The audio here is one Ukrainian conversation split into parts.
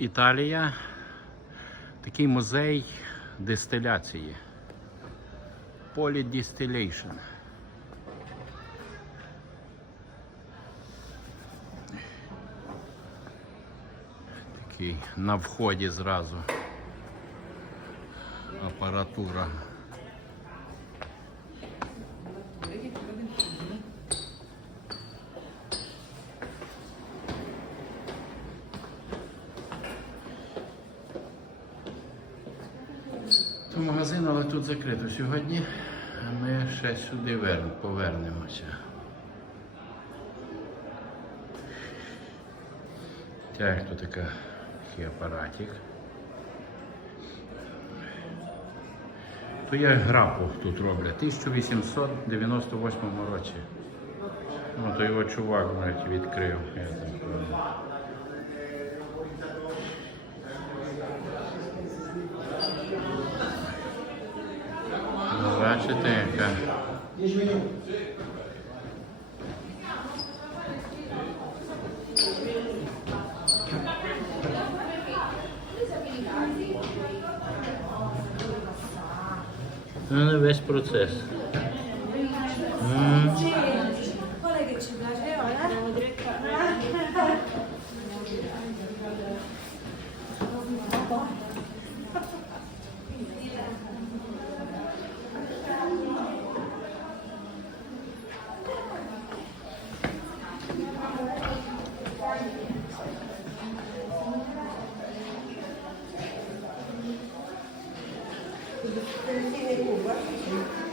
Італія. Такий музей дистиляції. Polydistillation. Такий на вході зразу. Апаратура. Це магазин, але тут закрито сьогодні. А ми ще сюди повернемося. Так, тут така, такий апаратик. То я грапу тут роблять. 1898 році. Ну, то його чувак навіть відкрив. Я так розумію. Ну, Бачите, яка. Ну, не весь процес. М. Quale che ci piaceva?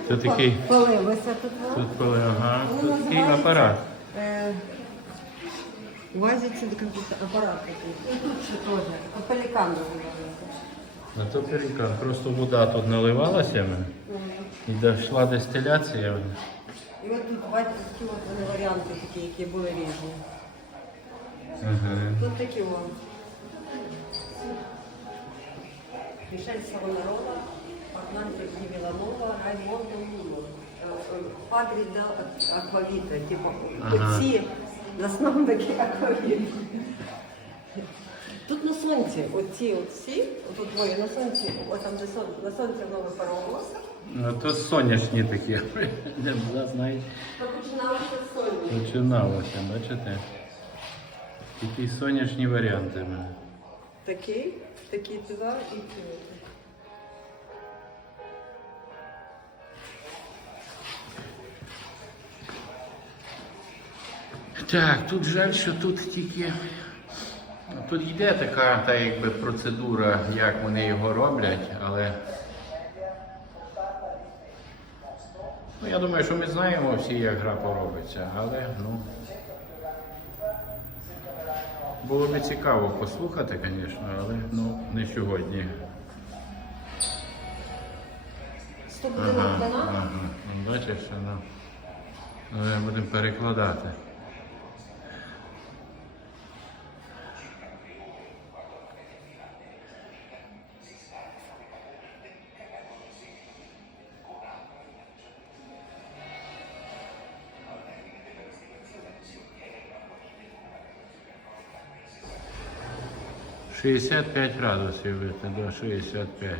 Це такий. Палилося тут. Тут коли, ага, тут такий апарат. Е, будто апарат такий. І тут теж. Пелікан називається. На то перекан. Просто вода тут наливалася ми, і дійшла дистиляція. І от тут бачите, такі от вони варіанти такі, які були різні. Ага. Тут такі о. Мішель Савонарола, Атланти Ді Віланова, Раймондо Муло. Падрі де Аквавіта, типу, Ага. оці засновники Аквавіти. Тут на сонці, оці, оці, тут двоє на сонці, от там де сон, на сонці воно випаровувалося, Ну то сонячні такі. Я знаю. то починалося з сонці. Починалося, бачите? Такі сонячні варіанти в мене. Такий, такий туди і туди. Так, тут жаль, що тут тільки. Тут йде така та якби процедура, як вони його роблять, але. Ну, я думаю, що ми знаємо всі, як гра поробиться, але ну. Було б цікаво послухати, звісно, але ну, не сьогодні. Сто буде Ага, ага. Ну, Бачиш, ну. Будемо перекладати. Шістдесят п'ять градусів вийти до 65.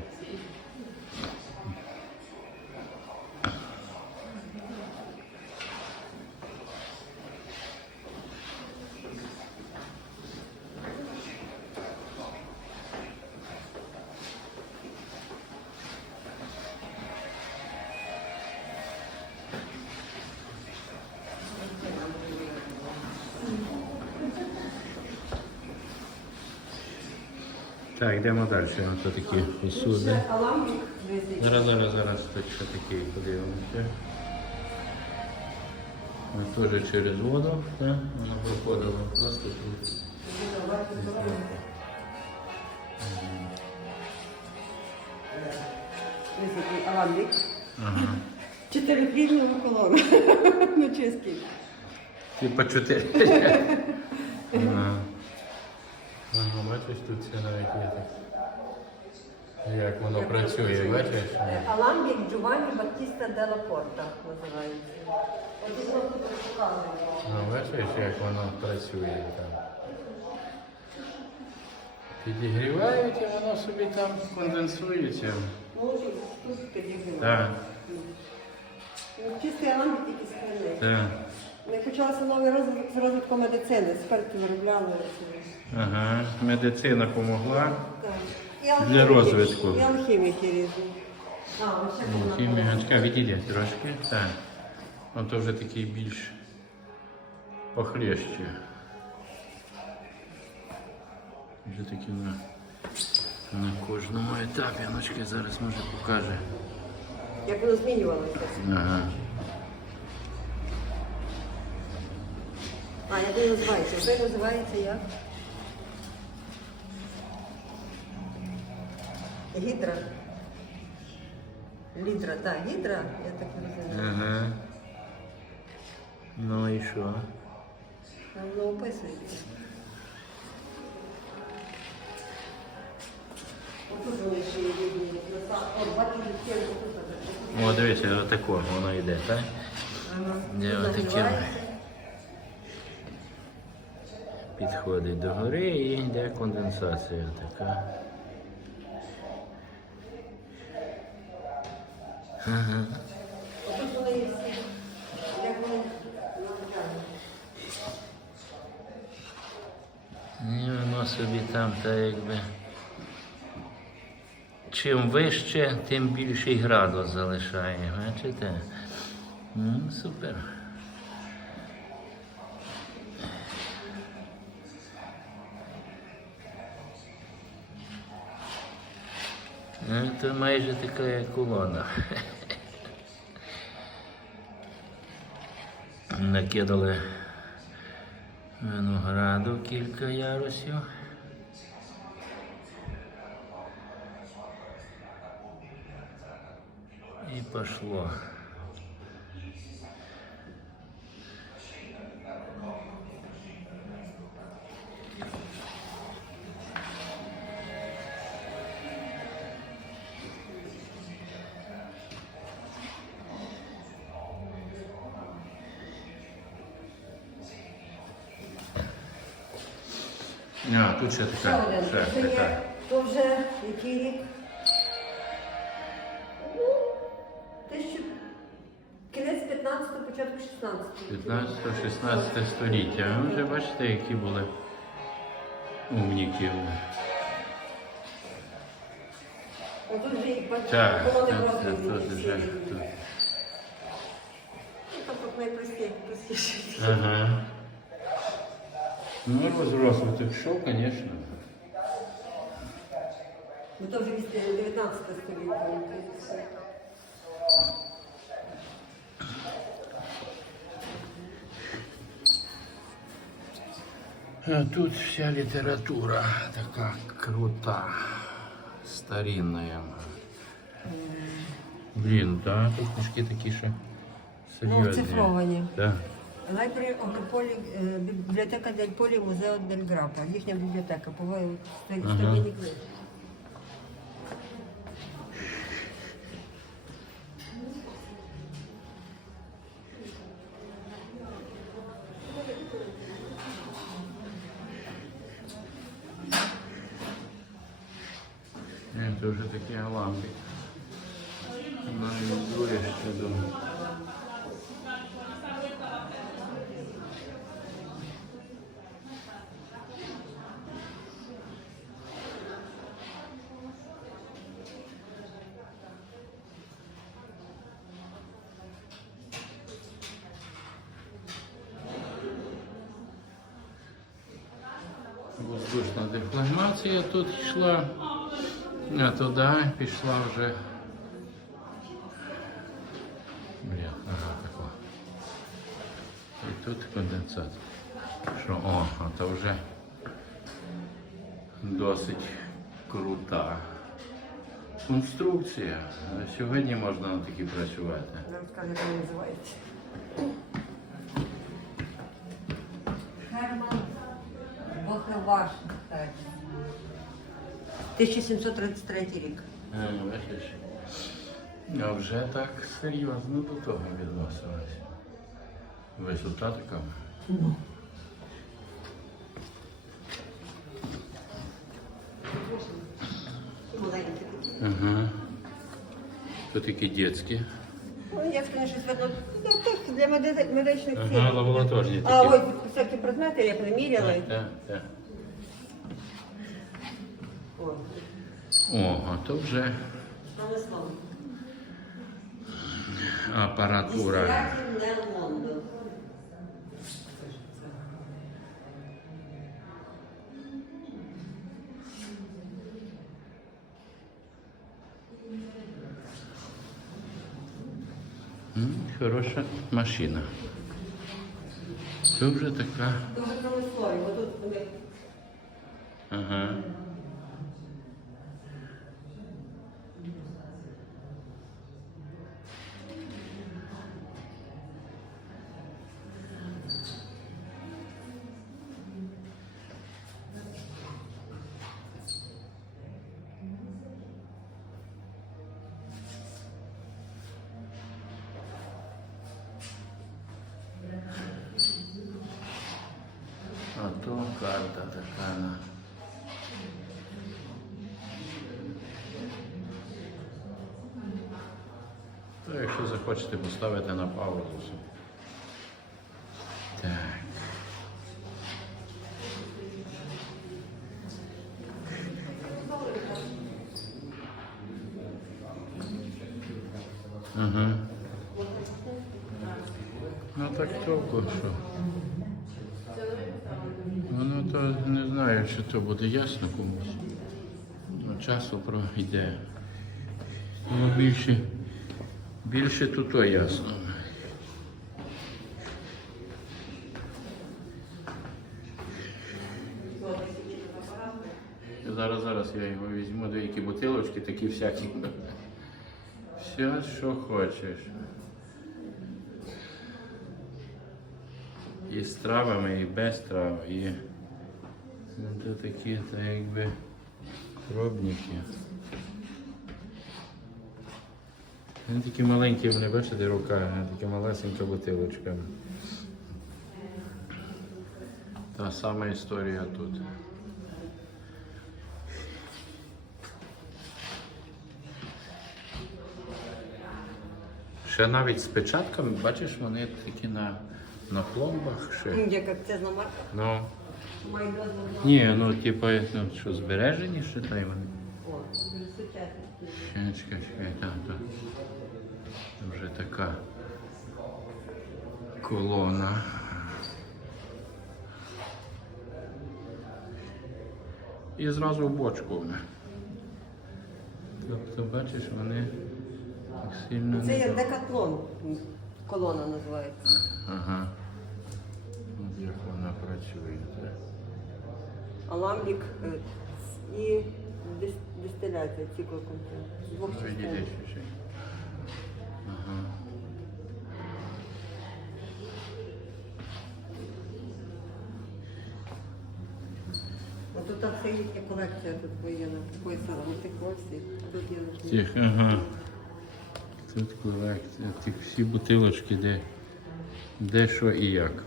Так, йдемо далі. Ось такі посуди. Зараз, зараз, зараз тут ще такий подивимося. Ось Теж через воду, так? Воно проходило просто тут. Аламбік. Ага. Чотири різного кольору. Ну, чеський. Типа чотири. Ага. Бачиш, тут це навіть є так. Як воно працює, бачиш? Аламбік Джованні Баттіста Делла Порта називається. От воно тут показує. Ну, бачиш, як воно працює там. Підігрівають і воно собі там конденсується. Ну, тут, підігрівають. Так, Ну, Чистий тільки скляний. так. Почався новий розвиток з розвитком медицини, спирти виробляли. Ага. Медицина допомогла. Так. Для розвитку. І алхіміки різні. А, ось як вона відійде трошки. Так. Ото вже такий більш похлеще. Вже такі на, на кожному етапі. Ну, чекай, зараз може покаже. Як воно змінювалося. Ага. А, як він називається? Це називається як? Гідра. Лідра, так, гідра, я так розумію. Ага. Ну і що? Там воно описується. Отут вони ще є різні. От, бачите, ще тут. О, дивися, отако воно йде, так? Ага. Де отаке? Підходить до гори і йде конденсація така. Як вони. І воно собі там та якби. Чим вище, тим більший градус залишає. Бачите? Ну, супер. Ну, то майже така як колона. Накидали винограду кілька ярусів. І пошло. А, тут ще Ще. Ще Це є, то вже який рік? Ну, тисячу... Кінець 15-го, початку 16-го. 15-16 століття. Ви вже бачите, які були умніки. Отут вже їх бачите, Так, колони так, так, тут вже. різні. тут. Там тут Ага. Ну, розврослий пішов, звісно. Ну, то вже після 19 століття. все. А Тут вся література така крута, старинна. Блін, так, тут книжки такі, що серйозні. Ну, цифровані. Так. The Poli, е, бібліотека Дельполі музею Дельграпа, Їхня бібліотека, по стоїть старинні книги. Ні, Це вже такі лампи. Навіть ще до. Воздушна деформація тут йшла, а туди пішла вже. Бля, ага, тако. І тут конденсат. Що, о, а то вже досить крута конструкція. Сьогодні можна на такій працювати. Зараз скажу, як називається. Бохеваш. Так. 1733 рік. А, бачиш? А вже так серйозно до того відносилось. Висота така. Ага. Тут такі дітські. Ну, я скажу, що видно, ну, так, для меди- медичних Ага, цілей. лабораторні А такі. ось всякі предмети я приміряла. Так, так, так. О, а то вже апаратура. Хороша машина. Це вже така. Ага. То карта така. на. То якщо захочете поставити на паузу. Так. Угу. Ну так толку, що. Воно то чи то буде ясно комусь. Ну, часу пройде. Ну, більше, більше тут то ясно. Зараз, зараз я його візьму, деякі бутилочки, такі всякі. Все, що хочеш. І з травами, і без трав, і ну, то такі, та якби пробники. Вони такі маленькі, вони бачите, рука, такі малесенька бутилочка. Та сама історія тут. Ще навіть з печатками, бачиш, вони такі на, на пломбах ще. як акцизна марка. Ну, ні, ну типу, ну, що збережені ще та й вони. О. Чекай, чекай, чекай, там, там. Це Вже така колона. І зразу в бочку. Тобто, бачиш, вони так сильно Це як декатлон. Колона називається. Ага. От як вона працює. Аламбік е, і дис- дистиляція циклоконтроль. З двох частин. Тут все їхня колекція тут воєнна. Такої тих ось, тут є. Тих, ага. Тут колекція, тих всі бутилочки, де, де що і як.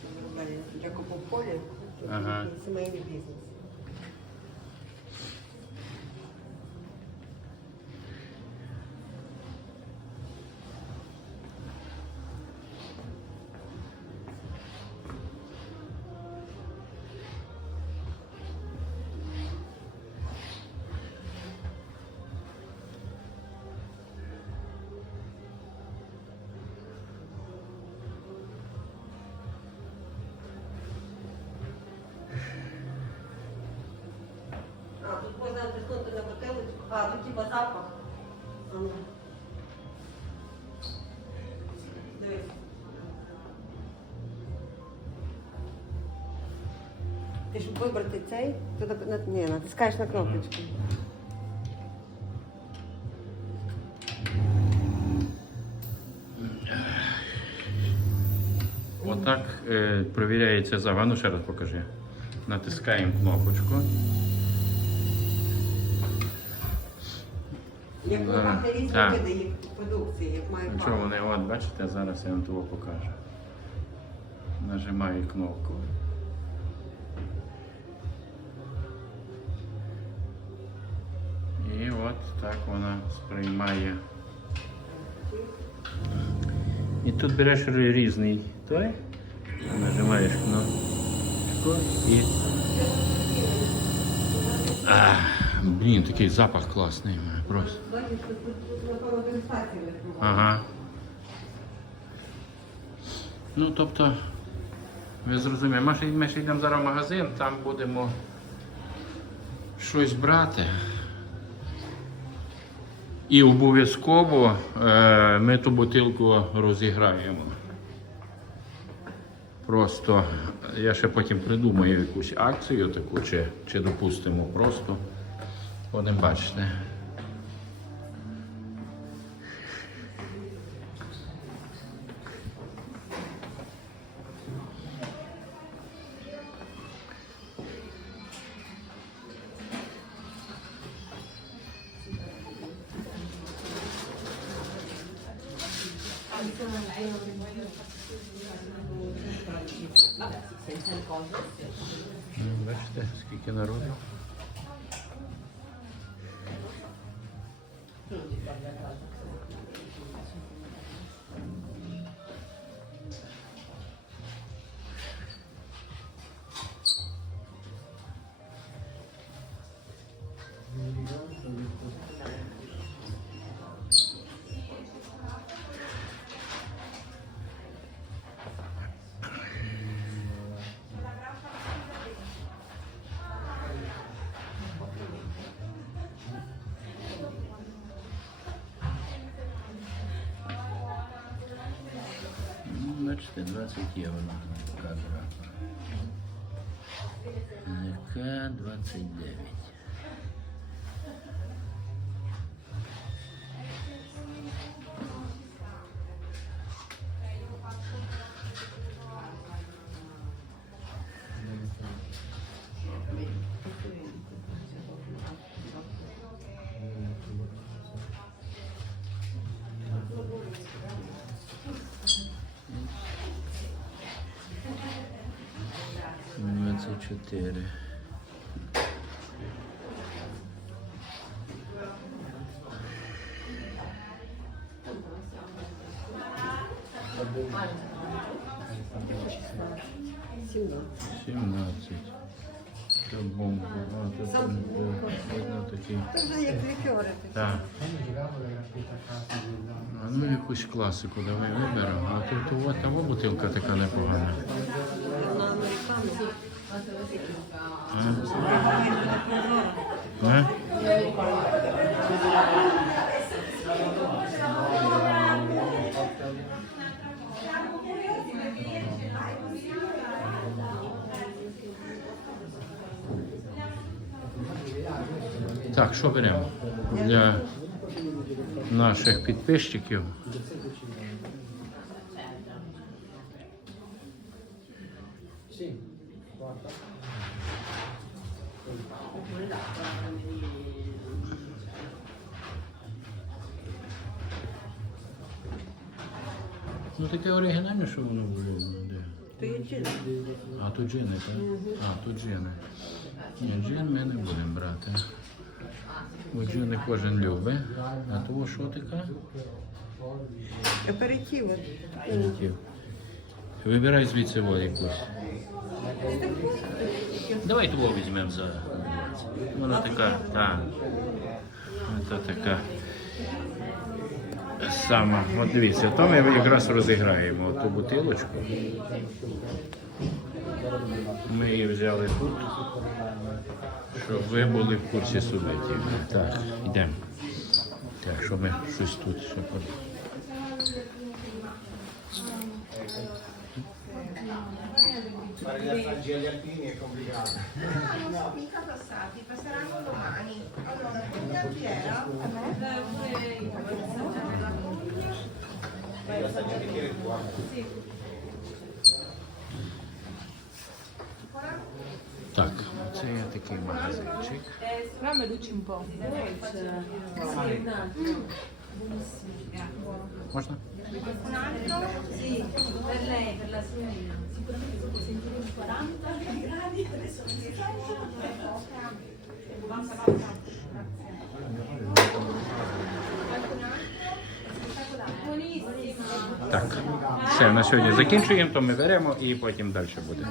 Сім'я, що виробляє Джакопо Полі, Ага. сімейний А, тут типа запах. А ну. Дивись. Ти щоб вибрати цей, то нап- на- ні, натискаєш на кнопочку. Отак е, провіряється зава. Ну ще раз покажи. Натискаємо кнопочку. Як багато різні Так. види їх продукції, як має Ну що вони, от бачите, зараз я вам того покажу. Нажимаю кнопку. І от так вона сприймає. І тут береш різний той, нажимаєш кнопку і. А, блін, такий запах класний. Просто. Бачиш, тут, напевно буває. Ага. Ну, тобто, ви зрозуміли, ми ще, ми ще йдемо зараз в магазин, там будемо щось брати. І обов'язково е, ми ту бутилку розіграємо. Просто я ще потім придумаю якусь акцію таку, чи, чи допустимо просто. Будемо бачити. 20 євро. кадра. ЗК 29. Двадцять чотири. Сімнадцять. Сімнадцять. Це бомба. А, це там, е, видно такі. Це вже як лікери. Так. А ну якусь класику давай виберемо. А тут от того бутилка така непогана. А? Так, що беремо? Для наших підписчиків. Ну таке оригінальне, що воно було. Де? То є джин. А, тут джини, так? А, тут джини. Ні, джин ми не будемо брати. Бо джини кожен любить. А того що така? Аперитив. от. Аперитив. Вибирай звідси якусь. Давай того візьмемо за. Вона така, так. Це така. Сама. От дивіться, то ми якраз розіграємо ту бутилочку. Ми її взяли тут, щоб ви були в курсі суб'єктів. Так, йдемо. Так, щоб ми щось тут ще Quindi... agli alpini è complicato. No, ah, non sono mica passati, passeranno domani. Allora, quella chi era? La stagione che era qua. Sì. Так, це я такий магазинчик. Справа Лючимпо. Можна? Un altro? Sì, per lei, per la signorina. Так, все, на сьогодні закінчуємо, то ми беремо і потім далі буде.